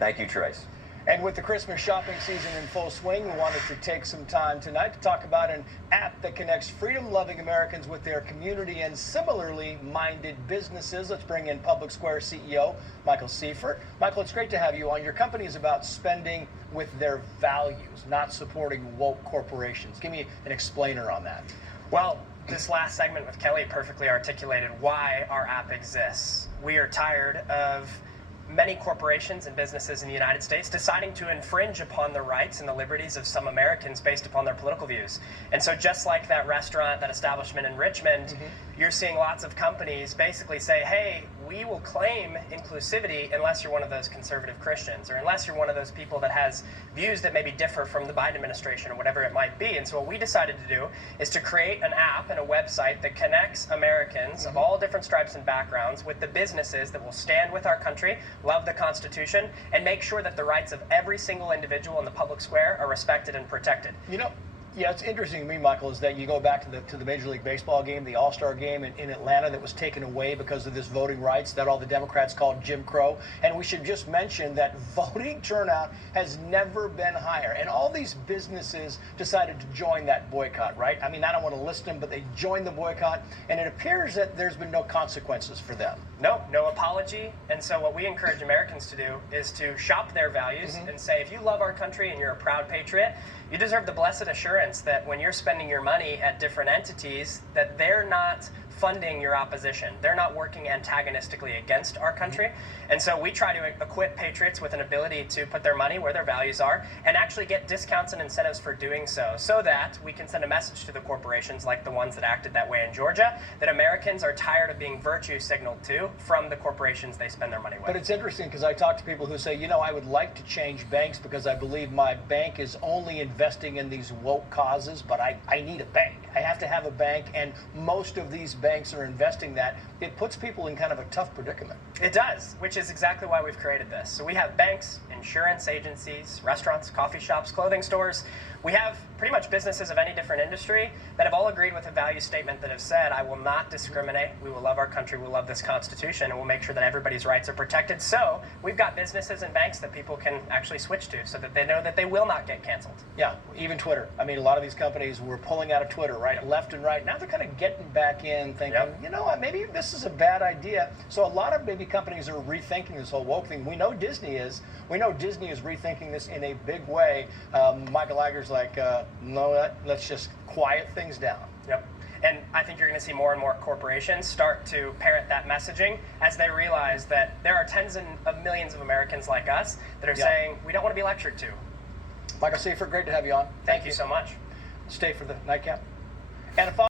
Thank you, Trace. And with the Christmas shopping season in full swing, we wanted to take some time tonight to talk about an app that connects freedom-loving Americans with their community and similarly minded businesses. Let's bring in Public Square CEO Michael Seifert. Michael, it's great to have you on. Your company is about spending with their values, not supporting woke corporations. Give me an explainer on that. Well, this last segment with Kelly perfectly articulated why our app exists. We are tired of many corporations and businesses in the United States deciding to infringe upon the rights and the liberties of some Americans based upon their political views. And so just like that restaurant, that establishment in Richmond, you're seeing lots of companies basically say, hey, we will claim inclusivity unless you're one of those conservative Christians or unless you're one of those people that has views that maybe differ from the Biden administration or whatever it might be. And so what we decided to do is to create an app and a website that connects Americans of all different stripes and backgrounds with the businesses that will stand with our country, love the Constitution, and make sure that the rights of every single individual in the public square are respected and protected. You know, yeah, it's interesting to me, Michael, is that you go back to the Major League Baseball game, the All-Star game in Atlanta that was taken away because of this voting rights that all the Democrats called Jim Crow. And we should just mention that voting turnout has never been higher. And all these businesses decided to join that boycott, right? I mean, I don't want to list them, but they joined the boycott. And it appears that there's been no consequences for them. No apology. And so what we encourage Americans to do is to shop their values and say, if you love our country and you're a proud patriot, you deserve the blessed assurance that when you're spending your money at different entities, that they're not funding your opposition. They're not working antagonistically against our country. And so we try to equip patriots with an ability to put their money where their values are and actually get discounts and incentives for doing so that we can send a message to the corporations like the ones that acted that way in Georgia, that Americans are tired of being virtue signaled to from the corporations they spend their money with. But it's interesting because I talk to people who say, you know, I would like to change banks because I believe my bank is only investing in these woke causes, but I need a bank. I have to have a bank, and most of these banks are investing that. It puts people in kind of a tough predicament. It does, which is exactly why we've created this. So we have banks, insurance agencies, restaurants, coffee shops, clothing stores. We have pretty much businesses of any different industry that have all agreed with a value statement that have said, I will not discriminate, we will love our country, we'll love this Constitution, and we'll make sure that everybody's rights are protected. So we've got businesses and banks that people can actually switch to so that they know that they will not get canceled. Yeah, even Twitter. I mean, a lot of these companies were pulling out of Twitter, right, left and right. Now they're kind of getting back in thinking, you know what, maybe this is a bad idea. So a lot of maybe companies are rethinking this whole woke thing. We know Disney is. We know Disney is rethinking this in a big way. Michael Iger's like, no, let's just quiet things down. Yep. And I think you're going to see more and more corporations start to parrot that messaging as they realize that there are tens of millions of Americans like us that are saying, we don't want to be lectured to. Michael Seifert, great to have you on. Thank you so much. Stay for the nightcap. And